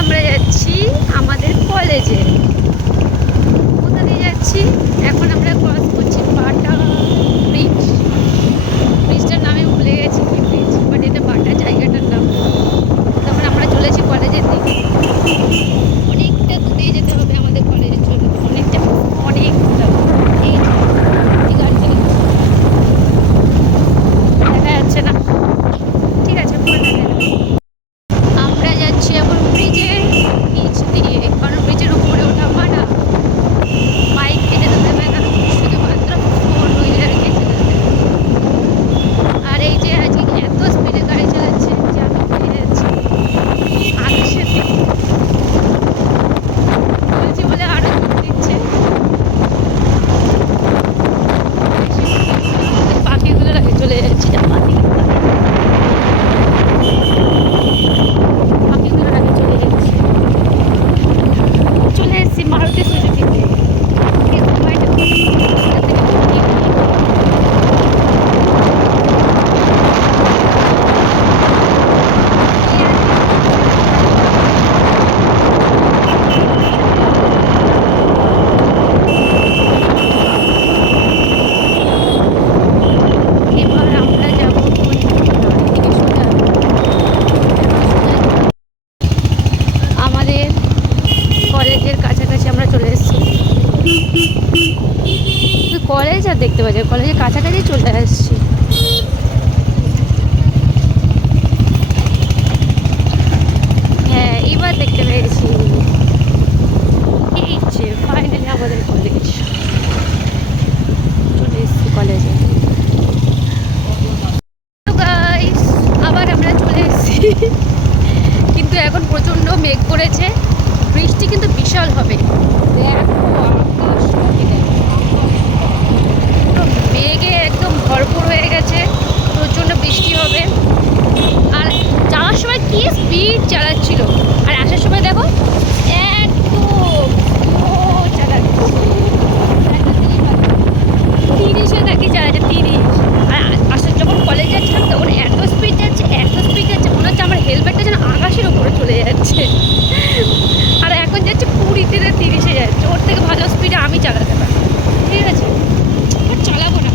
আমরা যাচ্ছি আমাদের কলেজে। কোথা দিয়ে যাচ্ছি? এখন আমরা ক্রস করছি বাটা ব্রিজ। ব্রিজটার নামে ভুলে গেছি কি ব্রিজ, বাট এটা বাটা জায়গাটার নাম। তখন আমরা চলেছি কলেজের দিকে। অনেকটা দূরে যেতে হবে আমাদের কলেজের জন্য, অনেকটা অনেকটা। এই গাড়িতে দেখা যাচ্ছে না, ঠিক আছে পরে দেখা যাবে। আমরা যাচ্ছি এখন ব্রিজে, নিচ দিয়ে, কারণ ব্রিজের উপরে ওঠা মানা। বাইক কেটে দেবে না, শুধুমাত্র ফোর হুইলারকে যেতে দেবে। আর এই যে আজকে এত স্পিডে গাড়ি চালাচ্ছে যে আমি পেয়ে যাচ্ছি আকাশের দিকে বলছি বলে আরো দিচ্ছে। পাখিগুলোর আগে চলে যাচ্ছি, পাখিগুলোর আগে চলে যাচ্ছি। চলে এসেছি মারুতি সুজুকিতে। এবার আমরা যাবো আমাদের কলেজের কাছাকাছি আমরা চলে এসেছি। কলেজ আর দেখতে পাচ্ছি, কলেজের কাছাকাছি চলে আসছি। হ্যাঁ এবার দেখতে পেয়েছি, এই যে ফাইনালি আমাদের কলেজ। চলে এসেছি কলেজে। গাইস আবার আমরা চলে এসেছি, কিন্তু এখন প্রচণ্ড মেঘ করেছে, বৃষ্টি কিন্তু বিশাল হবে। দেখো আকাশটাকে দেখো, পুরো মেঘে একদম ভরপুর হয়ে গেছে, প্রচণ্ড বৃষ্টি হবে। আর যাওয়ার সময় কি স্পিড চালাচ্ছিল, আর আসার সময় দেখো একদম চালাচ্ছে। 30-এ নাকি চালাচ্ছে, 30। আর আসার যখন কলেজে যাচ্ছিলাম তখন এত স্পিড যাচ্ছে, এত স্পিড যাচ্ছে, মনে হচ্ছে আমার হেলমেটটা যেন আকাশের উপরে চলে যাচ্ছে। আর এখন যাচ্ছে 20-তে, 30-এ যাচ্ছে। ওর থেকে ভালো স্পিডে আমি চালাতে পারি, ঠিক আছে? আর চালাবো না,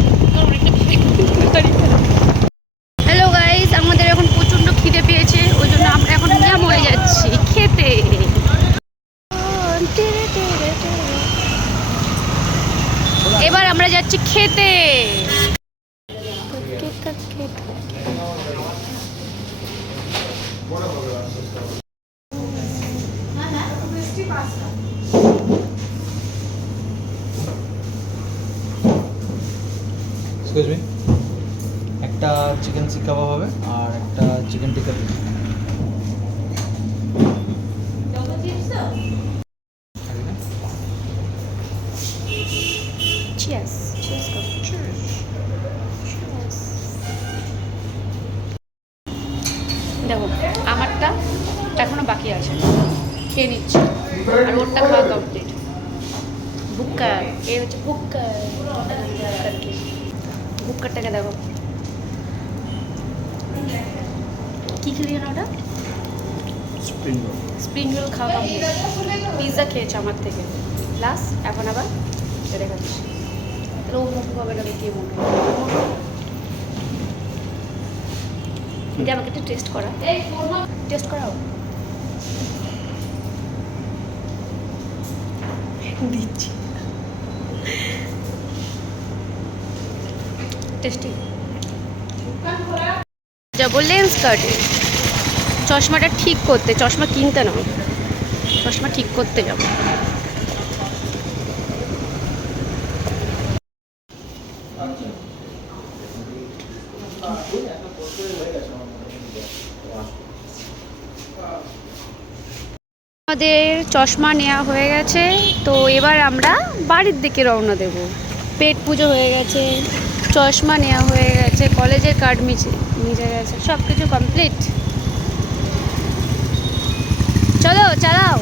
হ্যালো গাইস, আমাদের এখন প্রচণ্ড খিদে পেয়েছে, ওই জন্য আমরা এখন নিয়ে মরে যাচ্ছি খেতে। এবার আমরা যাচ্ছি খেতে। এক্সকিউজ মি, একটা চিকেন শিক কাবাব হবে আর একটা চিকেন টিক্কা। Cheers. Cheers. Cheers. Cheers. দেখো আমারটা এখনো বাকি আছে, খেয়ে নিচ্ছি, আর ওরটা খাওয়া কমপ্লিট। ভুক্কার, এই হচ্ছে ভুক্কার। ভুক্কারটাকে দেখো কী খেলি না ওটা, স্প্রিং রোল খাওয়া কমপ্লিট। পিৎজা খেয়েছে আমার থেকে লাস্ট, এখন আবার সেটা খাচ্ছি। তাহলে ও মুখ হবে না, কে মুখ এটা আমাকে একটু টেস্ট করা, টেস্ট করাও দিচ্ছি। টেস্টি যাবো লেন্স কাটে, চশমাটা ঠিক করতে, চশমা কিনতে না, চশমা ঠিক করতে যাবো। আমাদের চশমা নেওয়া হয়ে গেছে, তো এবার আমরা বাড়ির দিকে রওনা দেব। পেট পুজো হয়ে গেছে, চশমা নেওয়া হয়ে গেছে, কলেজের কার্ড মিজে গেছে, সব কিছু কমপ্লিট। চলো চালাও।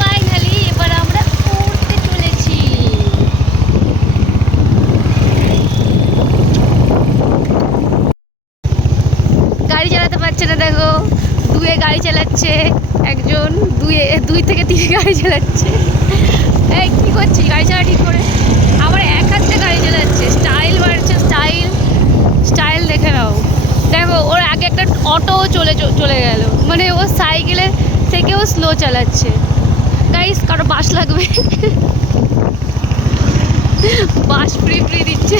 ফাইনালি এবার আমরা উঠতে চলেছি। গাড়ি চালাতে পারছে পেছনে দেখো দুয়ে গাড়ি চালাচ্ছে একজন, দুই থেকে তিনে গাড়ি চালাচ্ছে। এই কী করছিস গাড়ি চালা ঠিক করে? আবার এক হাতে গাড়ি চালাচ্ছে, স্টাইল মারছে, স্টাইল দেখে নাও। দেখো ওর আগে একটা অটো চলে গেল, মানে ও সাইকেলের থেকেও স্লো চালাচ্ছে। গাইস কারো বাস লাগবে? বাস ফ্রি দিচ্ছে।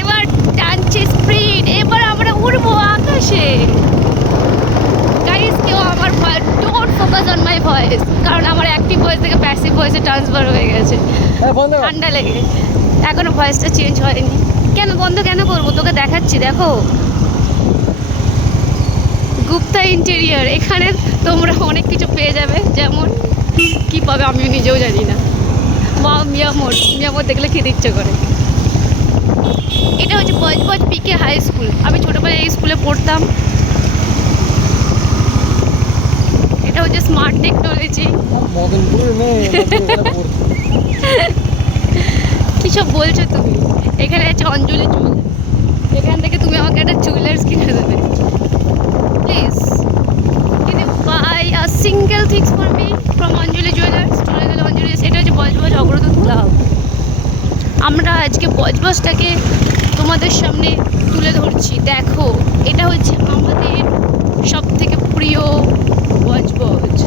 এবার টানছে স্পিড, এবার আমরা উড়বো আকাশে। গাইস কেউ আমার don't focus on my voice, কারণ আমার অ্যাক্টিভ ভয়েস থেকে প্যাসিভ ভয়েসে ট্রান্সফার হয়ে গেছে ঠান্ডা লেগে। এখনো ভয়েসটা চেঞ্জ হয়নি। কেন বন্ধ কেন করবো? তোকে দেখাচ্ছি, দেখো গুপ্তা ইন্টেরিয়র। এখানে তোমরা অনেক কিছু পেয়ে যাবে, যেমন কি পাবে আমি নিজেও জানি না। মা মিয়ামোর দেখলে খেতে ইচ্ছে করে। এটা হচ্ছে বজবজ পিকে হাই স্কুল। আমি ছোটোবেলায় এই স্কুলে পড়তাম। এটা হচ্ছে স্মার্ট টেকনোলজি। কী সব বলছো তুমি? এখানে আছে অঞ্জলি চুল। এখান থেকে তুমি আমাকে একটা জুয়েলার্স কিনে দেবে please. Can you buy a single things for me from Anjali jewellers? চলে গেলে অঞ্জলি। এটা হচ্ছে বজবজ অগ্রদূত ক্লাব। আমরা আজকে বজবজটাকে তোমাদের সামনে তুলে ধরছি। দেখো এটা হচ্ছে আমাদের সব থেকে প্রিয় বজবজ,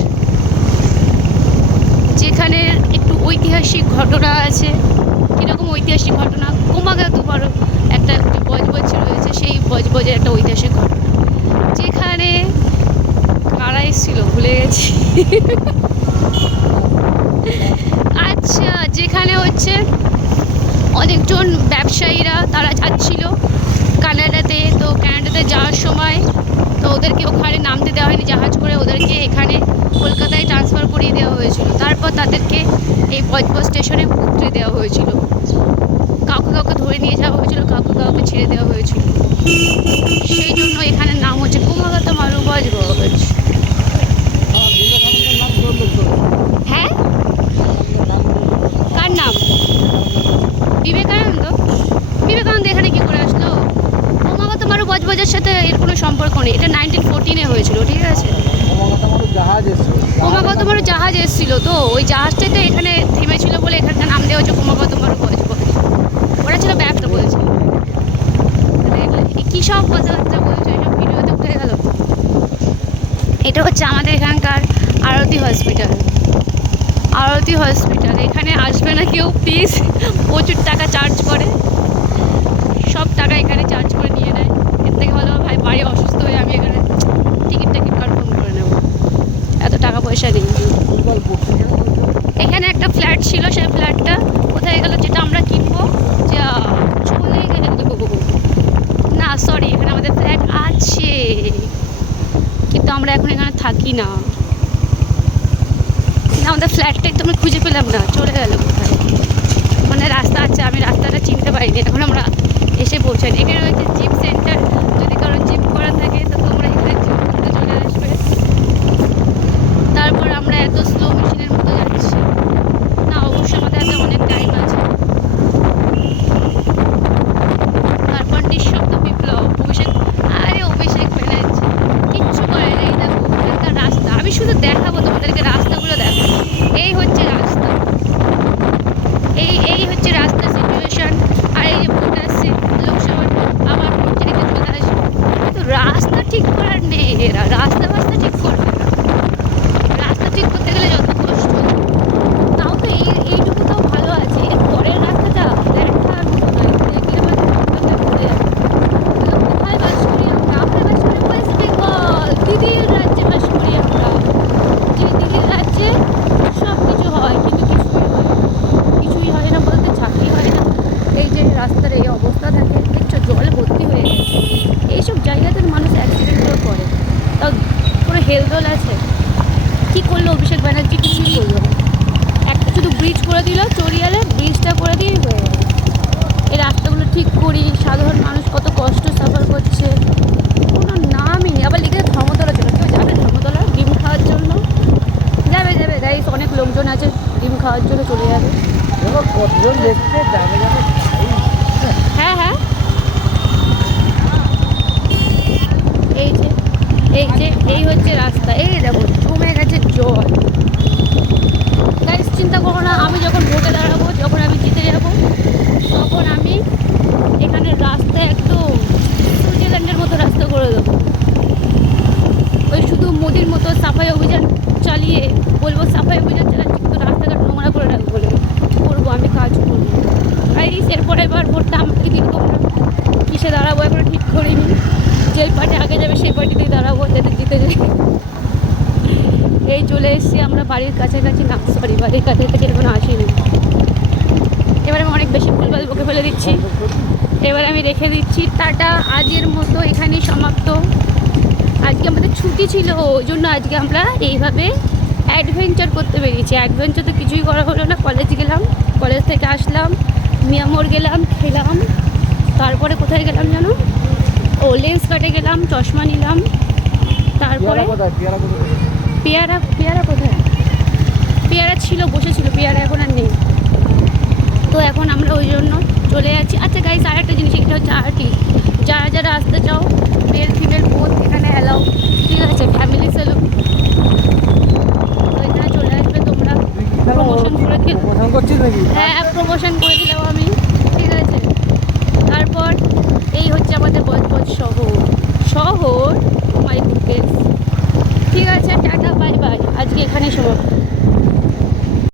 যেখানে একটু ঐতিহাসিক ঘটনা আছে। কীরকম ঐতিহাসিক ঘটনা? ক্রমাগত বড় একটা বজবজ রয়েছে, সেই বজবজের একটা ঐতিহাসিক ঘটনা, যেখানে কারা এসেছিল ভুলে গেছি। আচ্ছা, যেখানে হচ্ছে অনেকজন ব্যবসায়ীরা তারা যাচ্ছিল কানাডাতে। তো কানাডাতে যাওয়ার সময় তো ওদেরকে ওখানে নামতে দেওয়া হয়নি জাহাজ করে, ওদেরকে এখানে কলকাতায় ট্রান্সফার করিয়ে দেওয়া হয়েছিল। তারপর তাদেরকে এই বজবজ স্টেশনে উতরে দেওয়া হয়েছিল। কাউকে ধরে নিয়ে যাওয়া হয়েছিল, কাউকে ছেড়ে দেওয়া হয়েছিল। সেই জন্য এখানের নাম হচ্ছে ক্রমাগত মারু বজবজ। হ্যাঁ, কার নাম? বিবেকানন্দ এখানে কি করে আসলো? ক্রমাগত মারু বজবজের সাথে এর কোনো সম্পর্ক নেই। এটা 1914-এ হয়েছিল, ঠিক আছে? ক্রমাগত মারু জাহাজ এসেছিল, তো ওই জাহাজটাই তো এখানে থেমেছিল বলে এখানকার নাম দেওয়া হচ্ছে ক্রমাগত মারু বজবজ। ওরা ছিল ব্যবসা বলছে। কী সব কথাবার্তা বলছো, এইসব ভিডিওতে উঠে গেল। এটা হচ্ছে আমাদের এখানকার আরতি হসপিটাল। এখানে আসবে না কেউ প্লিজ, প্রচুর টাকা চার্জ করে, সব টাকা এখানে চার্জ করে নিয়ে নেয়। এর থেকে ভালো ভাই বাড়ি অসুস্থ হয়ে আমি এখানে টিকিট কনফার্ম করে নেব, এত টাকা পয়সা নেই। এখানে একটা ফ্ল্যাট ছিল, সেই ফ্ল্যাটটা কোথায় গেল? যেটা আমরা কিনবো, যা চলে গেল না। সরি, এখানে আমাদের ফ্ল্যাট আছে, কিন্তু আমরা এখন এখানে থাকি না। আমাদের ফ্ল্যাটটাই তো আমি খুঁজে পেলাম না, চলে গেল কোথায়। মানে রাস্তা আছে, আমি রাস্তাটা চিনতে পারিনি, এখন আমরা এসে পৌঁছাই। এখানে হচ্ছে জিম সেন্টার, যদি কারো জিম করা থাকে তো তোমরা এখানে জিম করতে চলে আসবে। তারপর আমরা এত স্লো মেশিনের মতো যাচ্ছি না, অবশ্যই আমাদের হাতে অনেক টাইম আছে। তারপর নিঃশব্দ বিপ্লব, অভিষেক ব্যানার্জি কিচ্ছু করে নেই। দেখো এখানকার রাস্তা, আমি শুধু দেখাবো তোমাদেরকে, রাস্তাগুলো দেখো। এই হচ্ছে রাস্তা, এই হচ্ছে রাস্তার সিচুয়েশন। আর এই যে ভোট আসছে লোকসভার, আবার ভোট যেদিকে চলে আসবে, কিন্তু রাস্তা ঠিক করার নেই। এরা রাস্তা ঠিক করবে না। রাস্তা ঠিক করতে গেলে যত কষ্ট, তাও তো এইটুকু তাও ভালো আছে। এর পরের রাস্তাটা দেখার মতো নয়, দেখলে মানে ঘুরে যাবে। কোথায় বাস করি আমরা? বাস করি ওয়েস্ট বেঙ্গল, দিদির রাজ্যে বাস করি আমরা। যে দিদির রাজ্যে সব কিছু হয়, কিন্তু কিছুই হয় না বলতে, চাকরি হয় না। এই যে রাস্তার এই অবস্থা থাকে, দেখছো জল ভর্তি হয়ে গেছে। এইসব জায়গাতে মানুষ অ্যাক্সিডেন্টগুলো করে, তাও কোনো হেলদোল আছে? কী করলো অভিষেক ব্যানার্জি? কিছুই করলো না। একটা শুধু ব্রিজ করে দিল, চরিয়ালে ব্রিজটা করে দিয়েই হয়ে গেল। এই রাস্তাগুলো ঠিক করি, সাধারণ মানুষ কত কষ্ট সাফার করছে, কোনো নামই নেই। আবার লিখে ধর্মতলা চলো, কেউ যাবে ধর্মতলা ডিম খাওয়ার জন্য? যাবে গাইস, অনেক লোকজন আছে ডিম খাওয়ার জন্য, চলে যাবে। হ্যাঁ, এই হচ্ছে রাস্তা, এই দেখো জমে গেছে জল। গাইস চিন্তা করো না, আমি যখন ভোটে দাঁড়াবো, যখন আমি জিতে যাব, তখন আমি এখানে রাস্তা একদম সুইজারল্যান্ডের মতো রাস্তা করে দেবো। ওই শুধু মোদির মতো সাফাই অভিযান চালিয়ে বলবো সাফাই অভিযান চালাচ্ছি, কিন্তু রাস্তাঘাট নোংরা করে রাখবো বলে করবো, আমি কাজ করবো। গাইস এরপরে এবার ভোটটা আমাকে দিন তোমরা। কিসে দাঁড়াবো এখন ঠিক করিনি, যে পার্টি আগে যাবে সেই পার্টিতেই দাঁড়াবো যাতে জিতে যাই। এই চলে এসেছি আমরা বাড়ির কাছাকাছি, না সরি বাড়ির কাছাকাছি এখনো আসিনি। এবার আমি অনেক বেশি ভুলভাল বকে ফেলে দিচ্ছি, এবার আমি রেখে দিচ্ছি। টাটা, আজকের মতো এখানেই সমাপ্ত। আজকে আমাদের ছুটি ছিল, ওই জন্য আজকে আমরা এইভাবে অ্যাডভেঞ্চার করতে বেরিয়েছি। অ্যাডভেঞ্চার তো কিছুই করা হলো না, কলেজ গেলাম, কলেজ থেকে আসলাম, মিয়ামোর গেলাম, খেলাম, তারপরে কোথায় গেলাম জানো, ও লেন্স কাটে গেলাম, চশমা নিলাম, তারপরে পেয়ারা পেয়ারা কোথায়, পেয়ারা ছিল বসেছিল, পেয়ারা এখন আর নেই। তো এখন আমরা ওই জন্য চলে যাচ্ছি। আচ্ছা গাইস আর একটা জিনিস, এটা হচ্ছে আরটি, যারা যারা আসতে চাও মেল ফিমেল বোথ এখানে অ্যালাউ, ঠিক আছে, ফ্যামিলি সেলুন, তো এখানে চলে আসবে তোমরা। প্রমোশন করে হ্যাঁ প্রমোশন করে দিলাম আমি, ঠিক আছে। তারপর এই হচ্ছে আমাদের বজবজ শহর, শহর মাই গুডনেস। ঠিক আছে, টাটা বাই বাই, আজকে এখানেই সমাপ্ত।